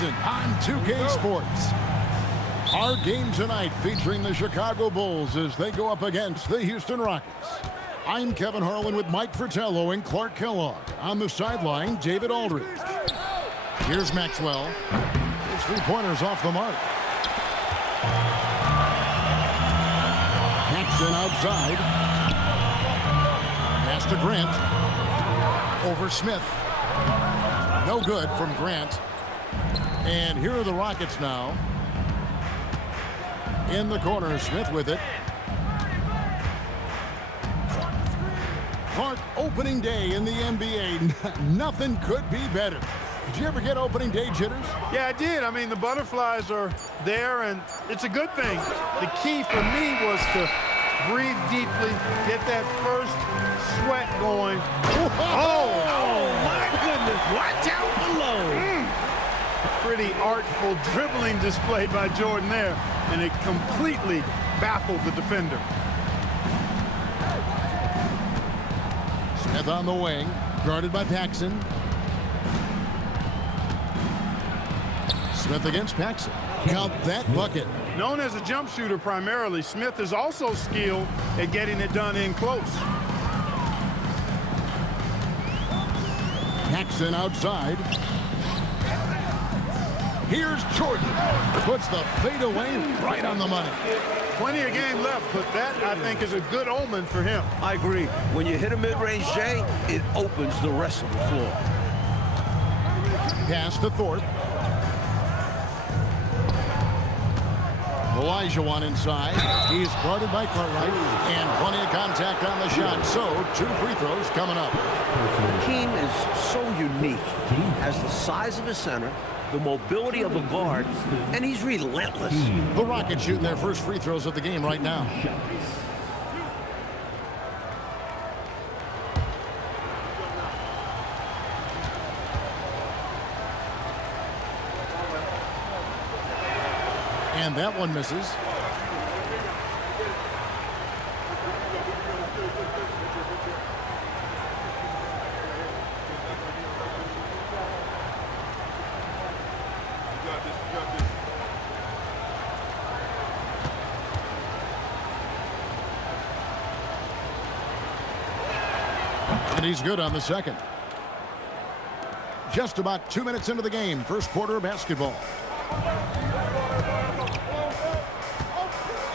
season on 2K Sports. Our game tonight featuring the Chicago Bulls as they go up against the Houston Rockets. I'm Kevin Harlan with Mike Fratello and Clark Kellogg. On the sideline, David Aldridge. Here's Maxwell. His three-pointers off the mark. Paxson outside. Pass to Grant. Over Smith. No good from Grant. And here are the Rockets now. In the corner, Smith with it. Clark, opening day in the NBA. Nothing could be better. Did you ever get opening day jitters? Yeah, I did. I mean, the butterflies are there, and it's a good thing. The key for me was to breathe deeply, get that first sweat going. Oh, my goodness. Watch out below. Pretty artful dribbling display by Jordan there, and it completely baffled the defender. Smith on the wing, guarded by Paxson. Smith against Paxson. Count that bucket. Known as a jump shooter primarily, Smith is also skilled at getting it done in close. Paxson outside. Here's Jordan. Puts the fadeaway right on the money. Plenty of game left, but that, I think, is a good omen for him. I agree. When you hit a mid-range J, it opens the rest of the floor. Pass to Thorpe. Olajuwon inside. He's guarded by Cartwright. And plenty of contact on the shot. So, 2 free throws coming up. Hakeem is so unique. Has the size of a center, the mobility of a guard, and he's relentless. The Rockets shooting their first free throws of the game right now. And that one misses. And he's good on the second. Just about 2 minutes into the game. First quarter of basketball.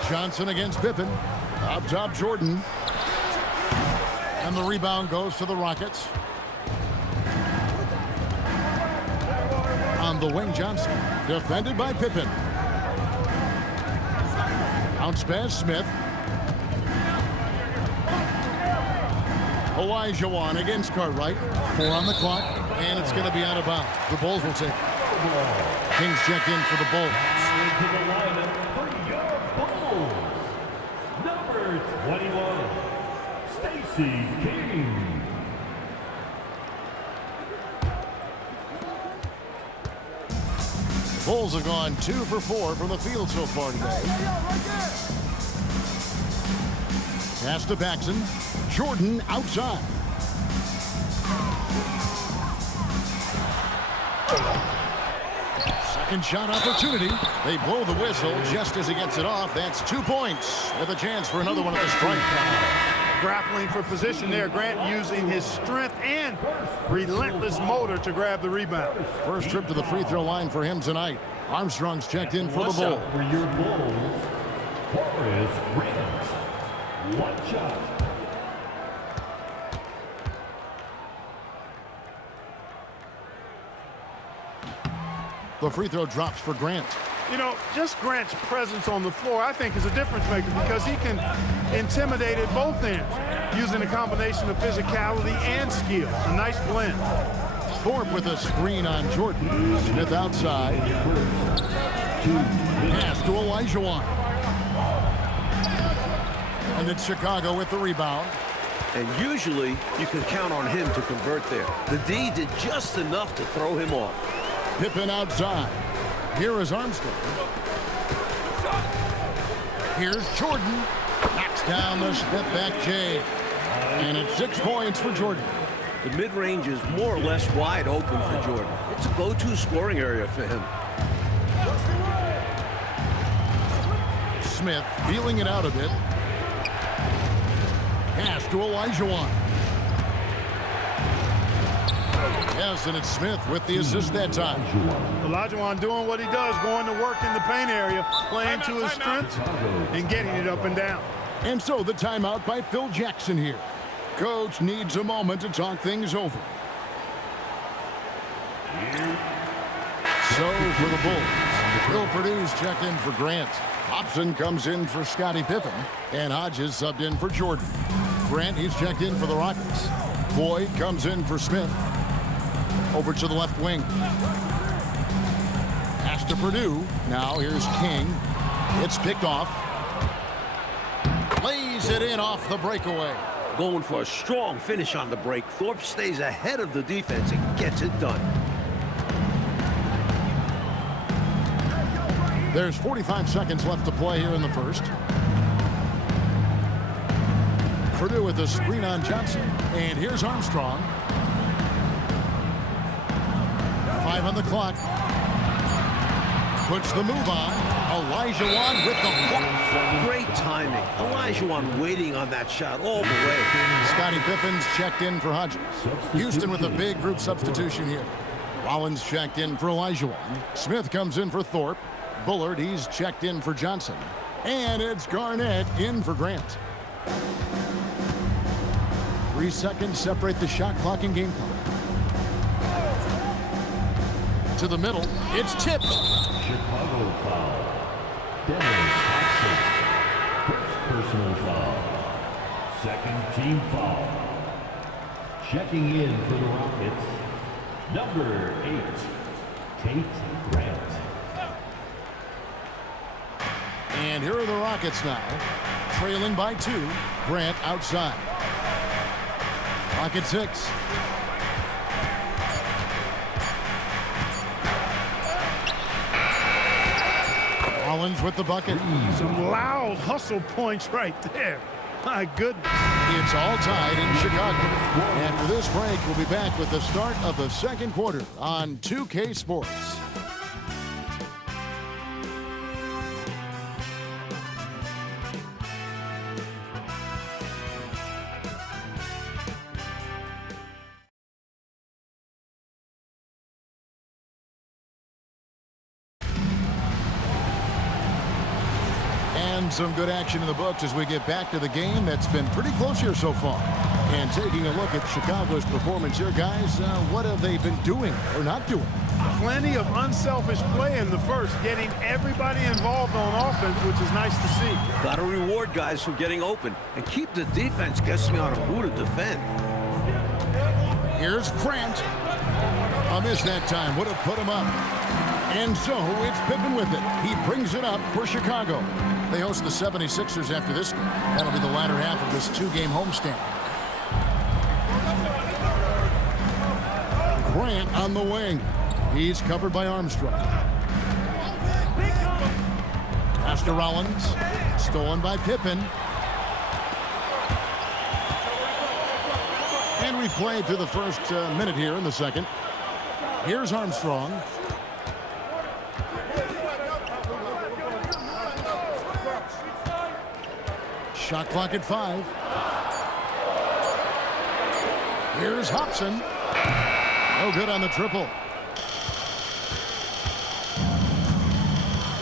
Johnson against Pippen. Up top, Jordan. And the rebound goes to the Rockets. On the wing, Johnson. Defended by Pippen. Bounce pass, Smith. Olajuwon against Cartwright. 4 on the clock, and it's going to be out of bounds. The Bulls will take it. Kings check in for the Bulls. Into the lineup for your Bulls. Number 21, Stacey King. The Bulls have gone 2 for 4 from the field so far today. Pass to Paxson. Jordan outside. Second shot opportunity. They blow the whistle just as he gets it off. That's 2 points with a chance for another one at the strike. Grappling for position there. Grant using his strength and relentless motor to grab the rebound. First trip to the free throw line for him tonight. Armstrong's checked in for the Bulls. For your Bulls, Horace Grant. 1 shot. The free throw drops for Grant. You know, just Grant's presence on the floor, I think, is a difference maker because he can intimidate at both ends using a combination of physicality and skill. A nice blend. Thorpe with a screen on Jordan. Smith outside. Pass to Olajuwon. And it's Chicago with the rebound. And usually, you can count on him to convert there. The D did just enough to throw him off. Pippen outside. Here is Armstrong. Here's Jordan. Knocks down the step-back J. And it's 6 points for Jordan. The mid-range is more or less wide open for Jordan. It's a go-to scoring area for him. Smith feeling it out a bit. Pass to Olajuwon. Yes, and it's Smith with the assist that time. Olajuwon doing what he does, going to work in the paint area, playing to his strengths, and getting it up and down. And so the timeout by Phil Jackson here. Coach needs a moment to talk things over. So for the Bulls, Will Purdue's checked in for Grant. Hobson comes in for Scottie Pippen, and Hodges subbed in for Jordan. Grant, he's checked in for the Rockets. Floyd comes in for Smith. Over to the left wing. Pass to Purdue. Now here's King. It's picked off. Lays it in off the breakaway. Going for a strong finish on the break. Thorpe stays ahead of the defense and gets it done. There's 45 seconds left to play here in the first. Purdue with the screen on Johnson. And here's Armstrong. 5 on the clock. Puts the move on. Olajuwon with the hook. Great timing. Olajuwon waiting on that shot all the way. Scottie Pippen's checked in for Hodges. Houston with a big group substitution here. Rollins checked in for Olajuwon. Smith comes in for Thorpe. Bullard, he's checked in for Johnson. And it's Garnett in for Grant. 3 seconds separate the shot clock and game clock. To the middle, it's tipped. Chicago foul. Dennis Hobson. First personal foul. Second team foul. Checking in for the Rockets, number 8, Tate Grant. And here are the Rockets now, trailing by 2. Grant outside. Rocket 6. Rollins with the bucket. Some loud hustle points right there. My goodness. It's all tied in Chicago. After this break, we'll be back with the start of the second quarter on 2K Sports. And some good action in the books as we get back to the game that's been pretty close here so far. And taking a look at Chicago's performance here, guys, what have they been doing or not doing? Plenty of unselfish play in the first, getting everybody involved on offense, which is nice to see. Got to reward guys for getting open and keep the defense guessing on who to defend. Here's Grant. A miss that time would have put him up. And so it's Pippen with it. He brings it up for Chicago. They host the 76ers after this game. That'll be the latter half of this 2-game homestand. Grant on the wing. He's covered by Armstrong. Pass to Rollins. Stolen by Pippen. And we've played through the first minute here in the second. Here's Armstrong. Shot clock at 5. Here's Hobson. No good on the triple.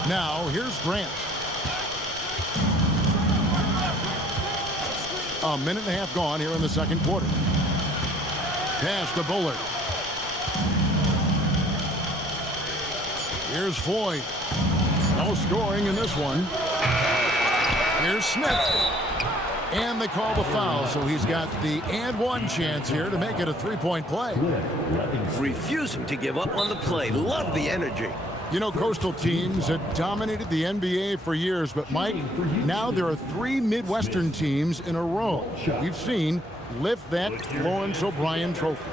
Now here's Grant. A minute and a half gone here in the second quarter. Pass to Bullard. Here's Floyd. No scoring in this one. Here's Smith. And they call the foul, so he's got the and one chance here to make it a three-point play. Refusing to give up on the play. Love the energy. You know, coastal teams have dominated the NBA for years, but Mike, now there are 3 Midwestern teams in a row we've seen lift that Lawrence O'Brien trophy.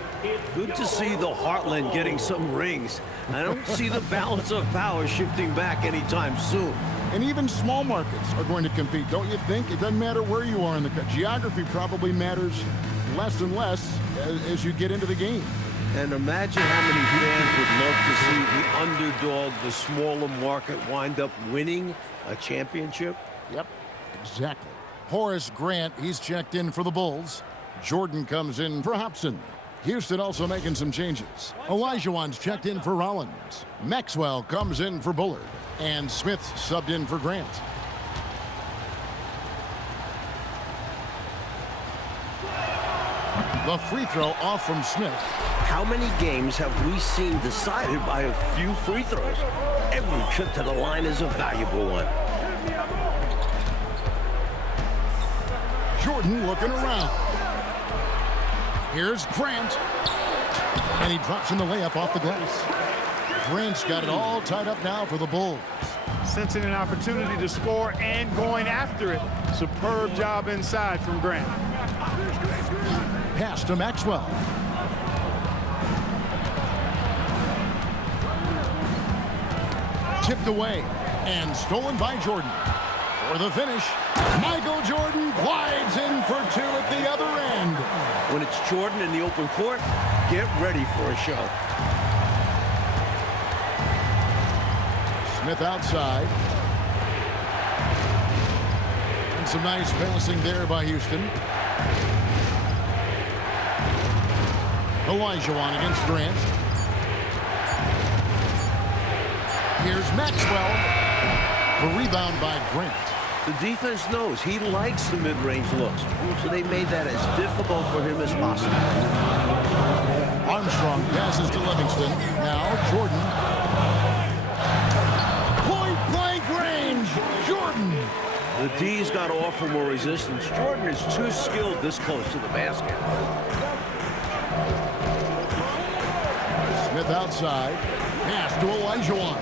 Good to see the Heartland getting some rings. I don't see the balance of power shifting back anytime soon. And even small markets are going to compete, don't you think? It doesn't matter where you are in the country. Geography probably matters less and less as you get into the game. And imagine how many fans would love to see the underdog, the smaller market, wind up winning a championship. Yep, exactly. Horace Grant, he's checked in for the Bulls. Jordan comes in for Hobson. Houston also making some changes. Olajuwon's checked in for Rollins. Maxwell comes in for Bullard. And Smith subbed in for Grant. The free throw off from Smith. How many games have we seen decided by a few free throws? Every trip to the line is a valuable one. Jordan looking around. Here's Grant. And he drops in the layup off the glass. Grant's got it all tied up now for the Bulls. Sensing an opportunity to score and going after it. Superb job inside from Grant. Pass to Maxwell. Tipped away and stolen by Jordan. For the finish, Michael Jordan glides in for two at the other end. When it's Jordan in the open court, get ready for a show. Smith outside. And some nice passing there by Houston. Olajuwon against Grant. Here's Maxwell. The rebound by Grant. The defense knows he likes the mid-range looks, so they made that as difficult for him as possible. Armstrong passes to Livingston. Now Jordan. Point-blank range. Jordan. The D's got to offer more resistance. Jordan is too skilled this close to the basket. Smith outside. Pass to Olajuwon.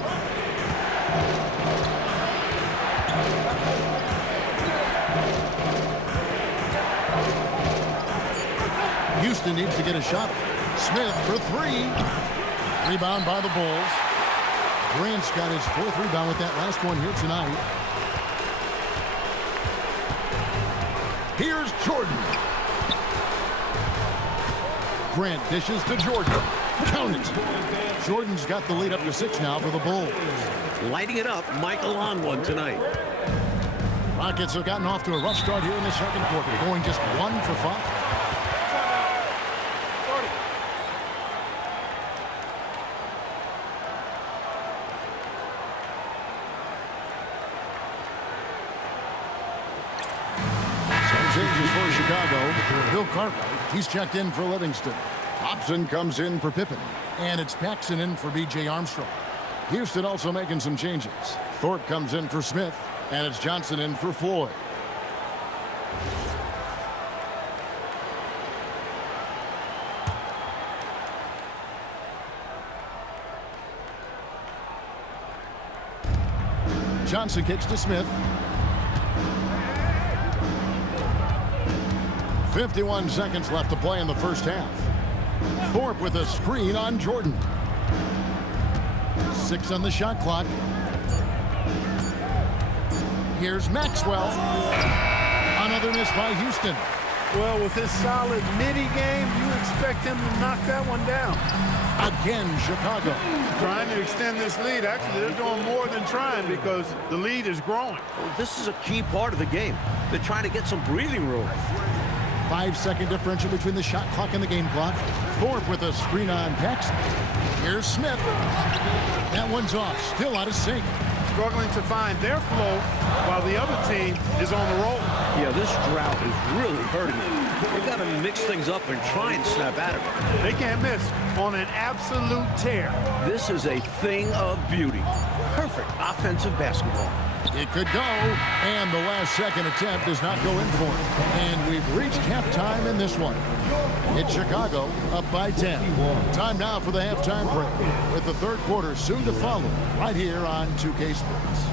Houston needs to get a shot. Smith for three. Rebound by the Bulls. Grant's got his fourth rebound with that last one here tonight. Here's Jordan. Grant dishes to Jordan. Count it. Jordan's got the lead up to 6 now for the Bulls. Lighting it up, Michael on one tonight. Rockets have gotten off to a rough start here in the second quarter, going just 1 for 5. Changes for Chicago. Bill Cartwright, he's checked in for Livingston. Hobson comes in for Pippen. And it's Paxson in for B.J. Armstrong. Houston also making some changes. Thorpe comes in for Smith. And it's Johnson in for Floyd. Johnson kicks to Smith. 51 seconds left to play in the first half. Thorpe with a screen on Jordan. 6 on the shot clock. Here's Maxwell. Another miss by Houston. Well, with his solid midi game, you expect him to knock that one down. Again, Chicago. Trying to extend this lead. Actually, they're doing more than trying because the lead is growing. Well, this is a key part of the game. They're trying to get some breathing room. 5-second differential between the shot clock and the game clock. Thorpe with a screen on Paxson. Here's Smith. That one's off. Still out of sync. Struggling to find their flow while the other team is on the roll. Yeah, this drought is really hurting them. They've got to mix things up and try and snap out of it. They can't miss on an absolute tear. This is a thing of beauty. Perfect offensive basketball. It could go, and the last second attempt does not go in for it. And we've reached halftime in this one. It's Chicago up by 10. Time now for the halftime break, with the third quarter soon to follow, right here on 2K Sports.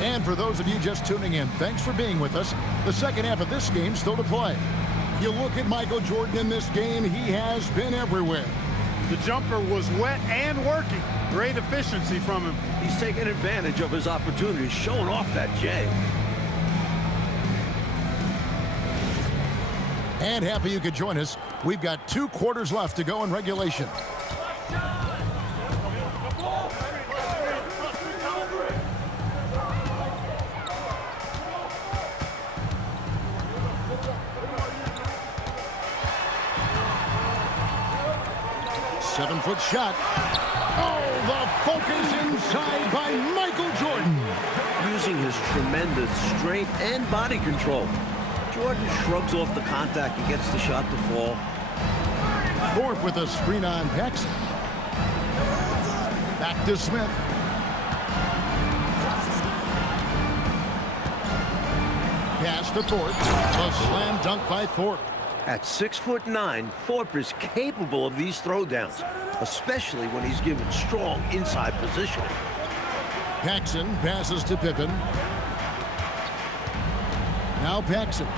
And for those of you just tuning in, thanks for being with us. The second half of this game still to play. You look at Michael Jordan in this game, he has been everywhere. The jumper was wet and working. Great efficiency from him. He's taking advantage of his opportunities, showing off that J. And happy you could join us. We've got 2 quarters left to go in regulation. Seven-foot shot. Oh, the focus inside by Michael Jordan. Using his tremendous strength and body control. Jordan shrugs off the contact and gets the shot to fall. Thorpe with a screen on Paxson. Back to Smith. Pass to Thorpe. A slam dunk by Thorpe. At 6'9", Thorpe is capable of these throwdowns, especially when he's given strong inside positioning. Paxson passes to Pippen. Now Paxson.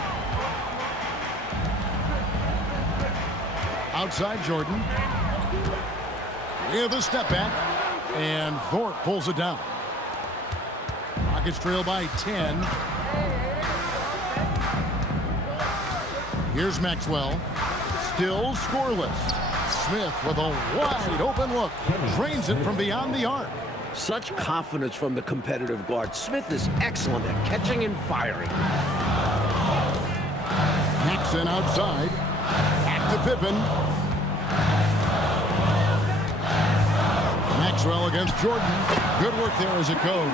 Outside Jordan. With a step back. And Thorpe pulls it down. Rockets trail by 10. Here's Maxwell. Still scoreless. Smith with a wide open look. Drains it from beyond the arc. Such confidence from the competitive guard. Smith is excellent at catching and firing. Paxson outside. Back to Pippen. Maxwell against Jordan. Good work there as it goes.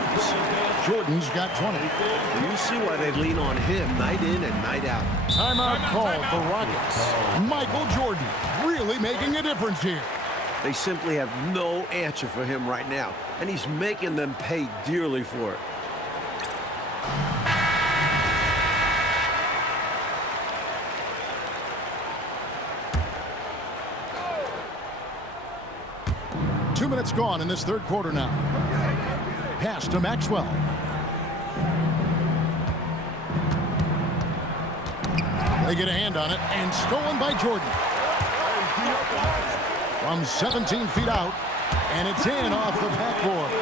Jordan's got 20. You see why they lean on him night in and night out. Timeout called for Rockets. Michael Jordan really making a difference here. They simply have no answer for him right now, and he's making them pay dearly for it. Two minutes gone in this third quarter now. Pass to Maxwell. They get a hand on it, and stolen by Jordan. From 17 feet out, and it's in off the backboard.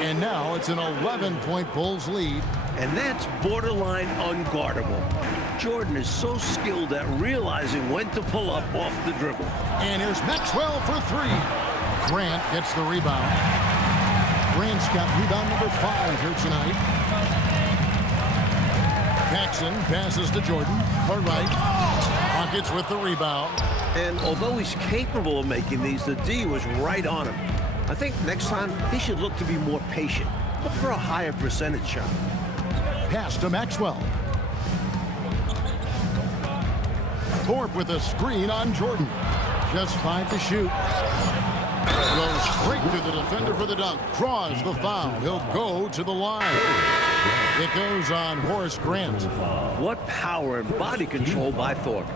And now it's an 11-point Bulls lead. And that's borderline unguardable. Jordan is so skilled at realizing when to pull up off the dribble. And here's Maxwell for 3. Grant gets the rebound. Grant's got rebound number 5 here tonight. Paxson passes to Jordan. Cartwright. Rockets with the rebound. And although he's capable of making these, the D was right on him. I think next time he should look to be more patient. Look for a higher percentage shot. Pass to Maxwell. Thorpe with a screen on Jordan. Just 5 to shoot. Goes straight through the defender for the dunk. Draws the foul. He'll go to the line. It goes on Horace Grant. What power and body control by Thorpe.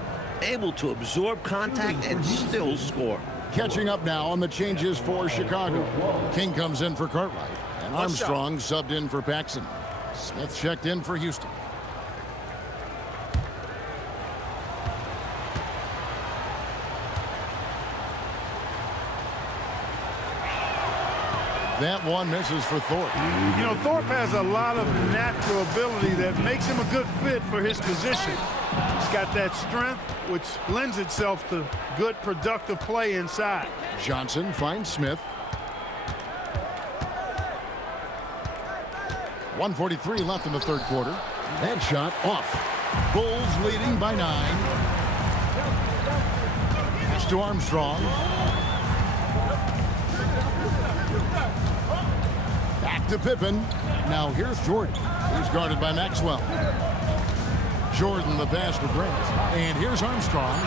Able to absorb contact and still score. Catching up now on the changes for Chicago. King comes in for Cartwright. And Armstrong subbed in for Paxson. Smith checked in for Houston. That one misses for Thorpe. You know, Thorpe has a lot of natural ability that makes him a good fit for his position. He's got that strength, which lends itself to good, productive play inside. Johnson finds Smith. 1:43 left in the third quarter. That shot off. Bulls leading by 9. Pass to Armstrong. Back to Pippen. Now here's Jordan. He's guarded by Maxwell. Jordan the pass to Grant. And here's Armstrong.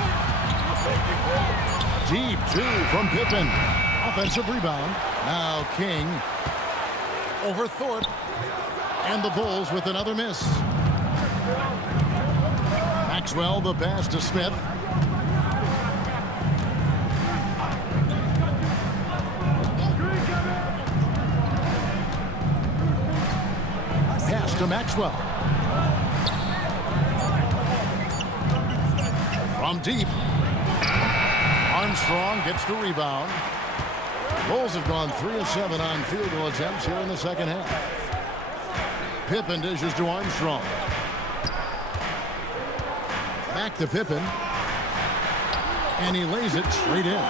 Deep 2 from Pippen. Offensive rebound. Now King over Thorpe. And the Bulls with another miss. Maxwell the pass to Smith. Pass to Maxwell. From deep. Armstrong gets the rebound. Bulls have gone 3 of 7 on field goal attempts here in the second half. Pippen dishes to Armstrong. Back to Pippen. And he lays it straight in.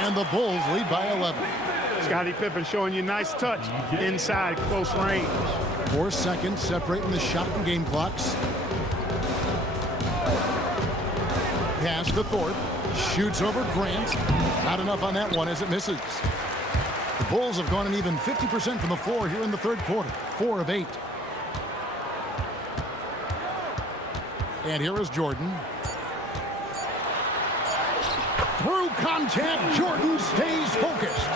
And the Bulls lead by 11. Scottie Pippen showing you nice touch inside close range. 4 seconds separating the shot and game clocks. Pass to Thorpe. Shoots over Grant. Not enough on that one as it misses. The Bulls have gone an even 50% from the floor here in the third quarter. 4 of 8. And here is Jordan. Through contact, Jordan stays focused.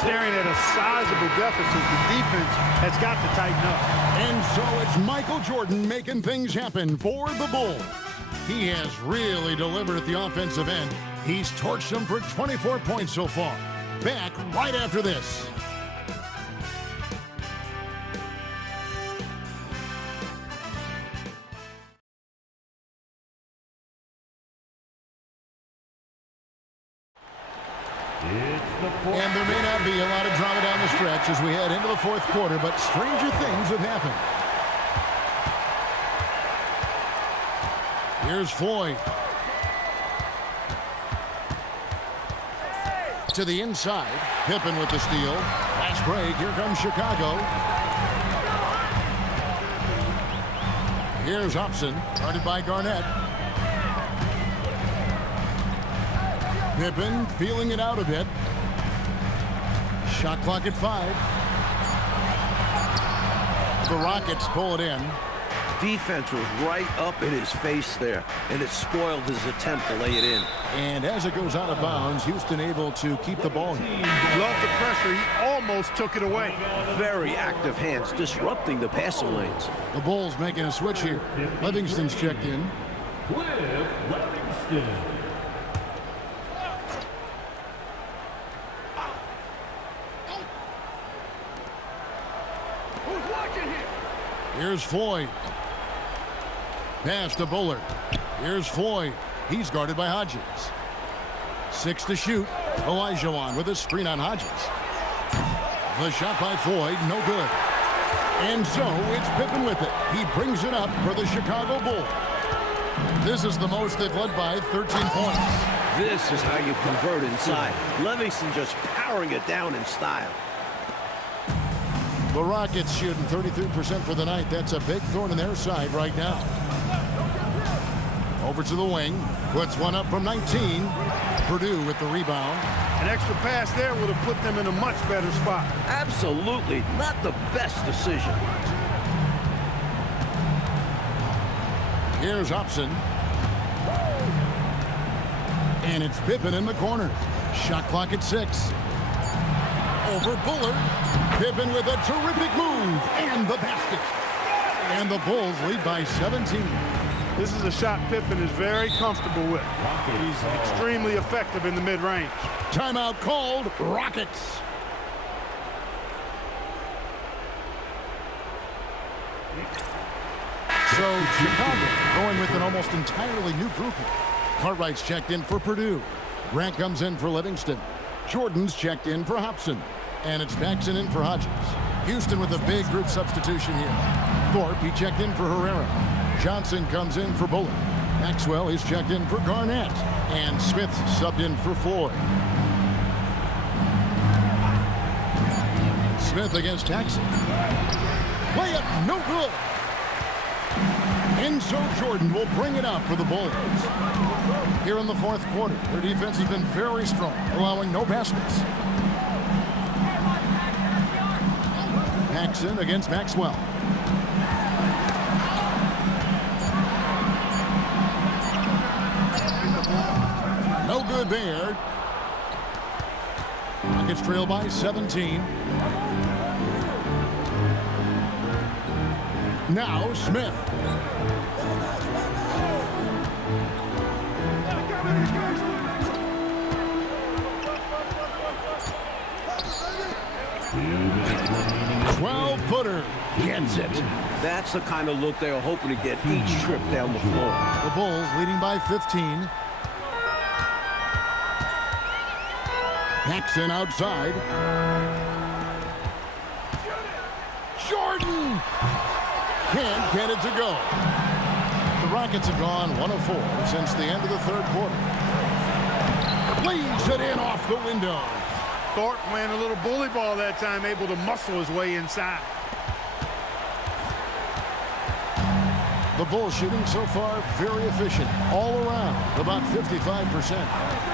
Staring at a sizable deficit, the defense has got to tighten up. And so it's Michael Jordan making things happen for the Bulls. He has really delivered at the offensive end. He's torched them for 24 points so far. Back right after this. And there may not be a lot of drama down the stretch as we head into the fourth quarter, but stranger things have happened. Here's Floyd. To the inside. Pippen with the steal. Fast break. Here comes Chicago. Here's Hobson. Guarded by Garnett. Pippen feeling it out a bit. Shot clock at 5. The Rockets pull it in. Defense was right up in his face there, and it spoiled his attempt to lay it in. And as it goes out of bounds, Houston able to keep the ball. Love the pressure. He almost took it away. Very active hands, disrupting the passing lanes. The Bulls making a switch here. Livingston's checked in. Cliff Livingston. Here's Floyd. Pass to Bullard. Here's Floyd. He's guarded by Hodges. 6 to shoot. Olajuwon with a screen on Hodges. The shot by Floyd, no good. And so it's Pippen with it. He brings it up for the Chicago Bulls. This is the most they've led by 13 points. This is how you convert inside. Livingston just powering it down in style. The Rockets shooting 33% for the night. That's a big thorn in their side right now. Over to the wing. Puts one up from 19. Purdue with the rebound. An extra pass there would have put them in a much better spot. Absolutely not the best decision. Here's Hobson. And it's Pippen in the corner. Shot clock at 6. Over Bullard. Pippen with a terrific move and the basket. And the Bulls lead by 17. This is a shot Pippen is very comfortable with. He's extremely effective in the mid-range. Timeout called. Rockets. So Chicago going with an almost entirely new grouping. Cartwright's checked in for Purdue. Grant comes in for Livingston. Jordan's checked in for Hobson. And it's Paxson in for Hodges. Houston with a big group substitution here. Thorpe, he checked in for Herrera. Johnson comes in for Bullard. Maxwell is checked in for Garnett. And Smith subbed in for Floyd. Smith against Paxson. Layup, no good. And so Jordan will bring it up for the Bulls. Here in the fourth quarter, their defense has been very strong, allowing no baskets. Paxson against Maxwell. No good there. Rockets trail by 17. Now Smith. Footer gets it. That's the kind of look they were hoping to get each trip down the floor. The Bulls leading by 15. Paxson outside. Jordan can't get it to go. The Rockets have gone 1 of 4 since the end of the third quarter. Leads it in off the window. Thorpe playing a little bully ball that time, able to muscle his way inside. The Bulls shooting so far very efficient all around, about 55%.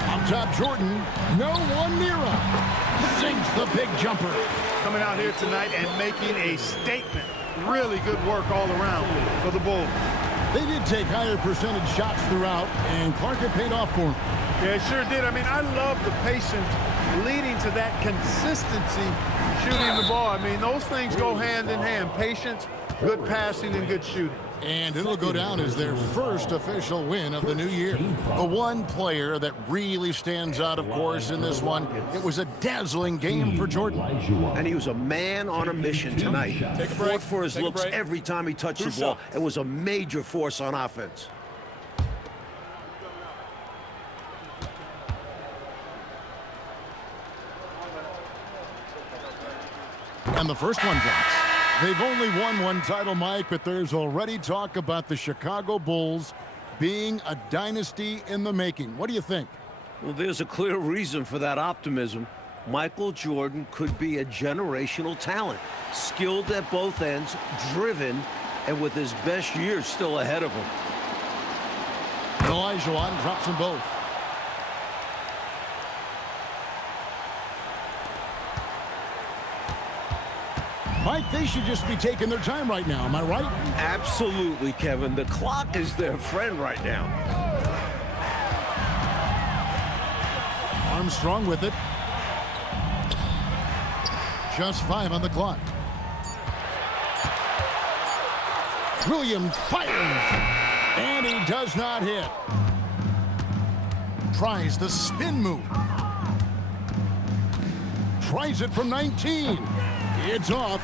Up top, Jordan, no one near him. Sinks the big jumper. Coming out here tonight and making a statement. Really good work all around for the Bulls. They did take higher percentage shots throughout, and Clark had paid off for him. Yeah, it sure did. I mean, I love the patience leading to that consistency shooting the ball. I mean, those things go hand in hand. Patience, good passing, and good shooting. And it'll go down as their first official win of the new year. The one player that really stands out, of course, in this one, it was a dazzling game for Jordan. And he was a man on a mission tonight. Fought for his looks every time he touched the ball and was a major force on offense. And the first one drops. They've only won one title, Mike, but there's already talk about the Chicago Bulls being a dynasty in the making. What do you think? Well, there's a clear reason for that optimism. Michael Jordan could be a generational talent, skilled at both ends, driven, and with his best years still ahead of him. Olajuwon drops them both. Mike, they should just be taking their time right now. Am I right? Absolutely, Kevin. The clock is their friend right now. Armstrong with it. Just 5 on the clock. Williams fires. And he does not hit. Tries the spin move. Tries it from 19. It's off.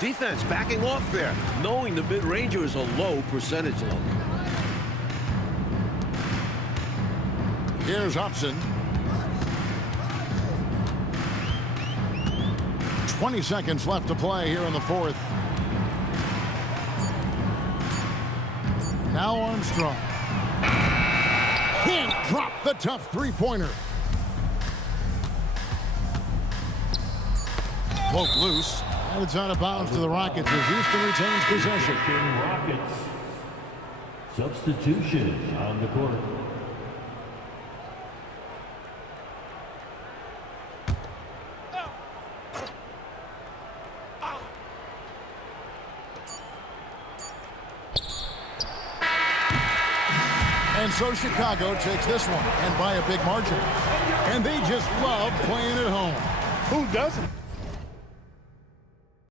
Defense backing off there, knowing the mid-ranger is a low percentage low. Here's Hobson. 20 seconds left to play here in the fourth. Now Armstrong. Can't drop the tough three-pointer. Poke loose. And it's out of bounds to the Rockets as Houston retains possession. Rockets. Substitution on the court. And so Chicago takes this one, and by a big margin. And they just love playing at home. Who doesn't?